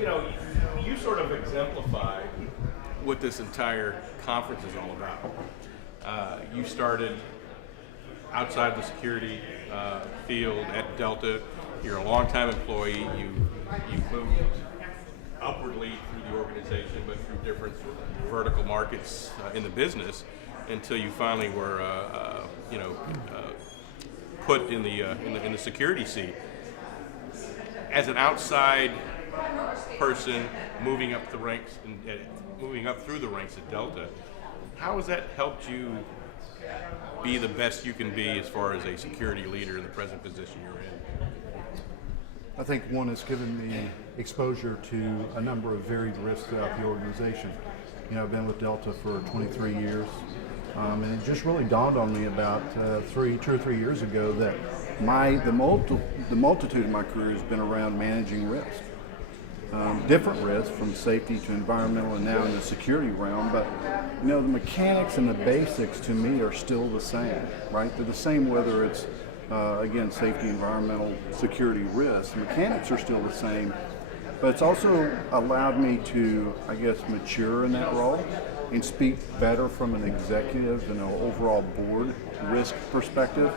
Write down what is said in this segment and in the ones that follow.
You know, you sort of exemplify what this entire conference is all about. You started outside the security field at Delta. You're a longtime employee. You moved upwardly through the organization, but through different vertical markets in the business until you finally were, put in the security seat. As an outside person moving up the ranks and moving up through the ranks at Delta, how has that helped you be the best you can be as far as a security leader in the present position you're in? I think one has given me exposure to a number of varied risks throughout the organization. You know, I've been with Delta for 23 years, and it just really dawned on me about 2 or 3 years ago that the multitude of my career has been around managing risk. Different risks, from safety to environmental and now in the security realm, but you know, the mechanics and the basics to me are still the same, right? They're the same whether it's again, safety, environmental, security risks. The mechanics are still the same, but it's also allowed me to, I guess, mature in that role and speak better from an executive and an overall board risk perspective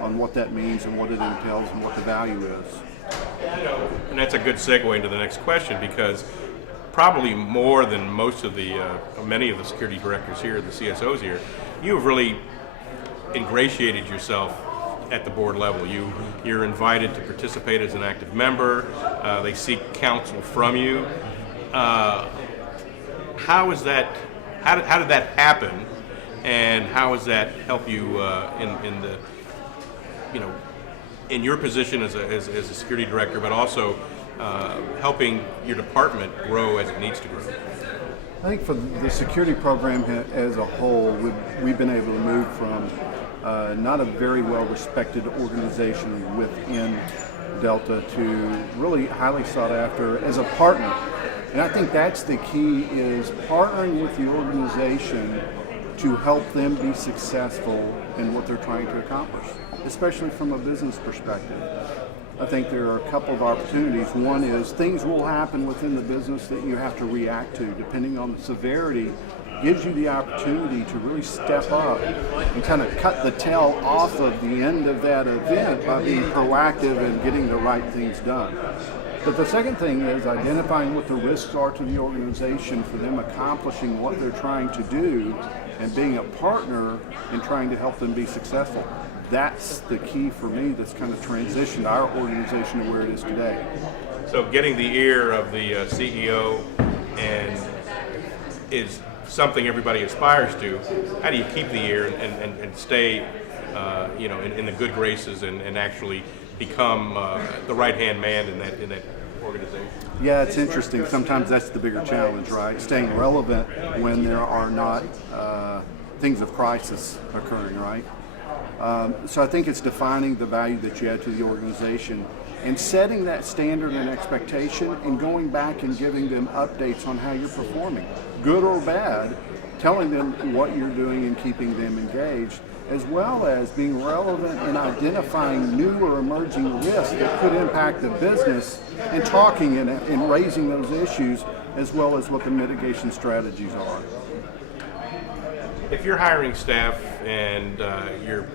on what that means and what it entails and what the value is. You know, and that's a good segue into the next question, because probably more than most of the, many of the security directors here, the CSOs here, you have really ingratiated yourself at the board level. You're invited to participate as an active member. They seek counsel from you. How is that? How did that happen? And how does that help you in the, you know, in your position as a security director, but also helping your department grow as it needs to grow? I think for the security program as a whole, we've been able to move from not a very well-respected organization within Delta to really highly sought after as a partner. And I think that's the key, is partnering with the organization to help them be successful in what they're trying to accomplish, especially from a business perspective. I think there are a couple of opportunities. One is things will happen within the business that you have to react to, depending on the severity. Gives you the opportunity to really step up and kind of cut the tail off of the end of that event by being proactive and getting the right things done. But the second thing is identifying what the risks are to the organization for them accomplishing what they're trying to do and being a partner in trying to help them be successful. That's the key for me that's kind of transitioned our organization to where it is today. So getting the ear of the CEO and is something everybody aspires to. How do you keep the ear and stay in the good graces and actually become the right-hand man in that organization? Yeah, it's interesting. Sometimes that's the bigger challenge, right? Staying relevant when there are not things of crisis occurring, right? So I think it's defining the value that you add to the organization and setting that standard and expectation and going back and giving them updates on how you're performing, good or bad, telling them what you're doing and keeping them engaged, as well as being relevant in identifying new or emerging risks that could impact the business and talking and raising those issues, as well as what the mitigation strategies are. If you're hiring staff and you're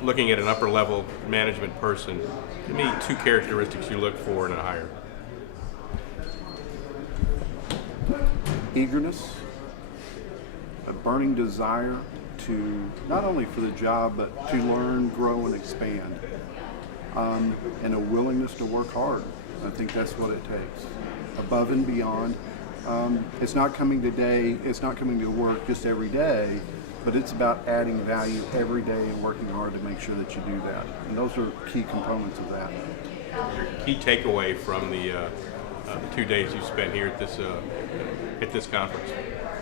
looking at an upper level management person, give me 2 characteristics you look for in a hire. Eagerness, a burning desire to not only for the job, but to learn, grow, and expand, and a willingness to work hard. I think that's what it takes, above and beyond. It's not coming to work just every day, but it's about adding value every day and working hard to make sure that you do that. And those are key components of that. Your key takeaway from the 2 days you spent here at this conference?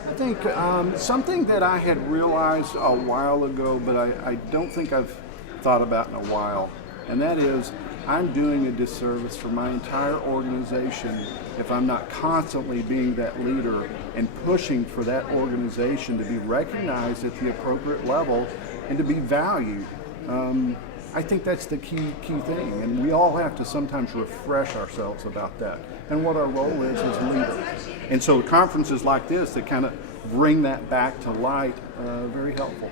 I think something that I had realized a while ago, but I don't think I've thought about in a while, and that is I'm doing a disservice for my entire organization if I'm not constantly being that leader and pushing for that organization to be recognized at the appropriate level and to be valued. I think that's the key thing, and we all have to sometimes refresh ourselves about that. and what our role is as leaders. And so conferences like this that kind of bring that back to light, very helpful.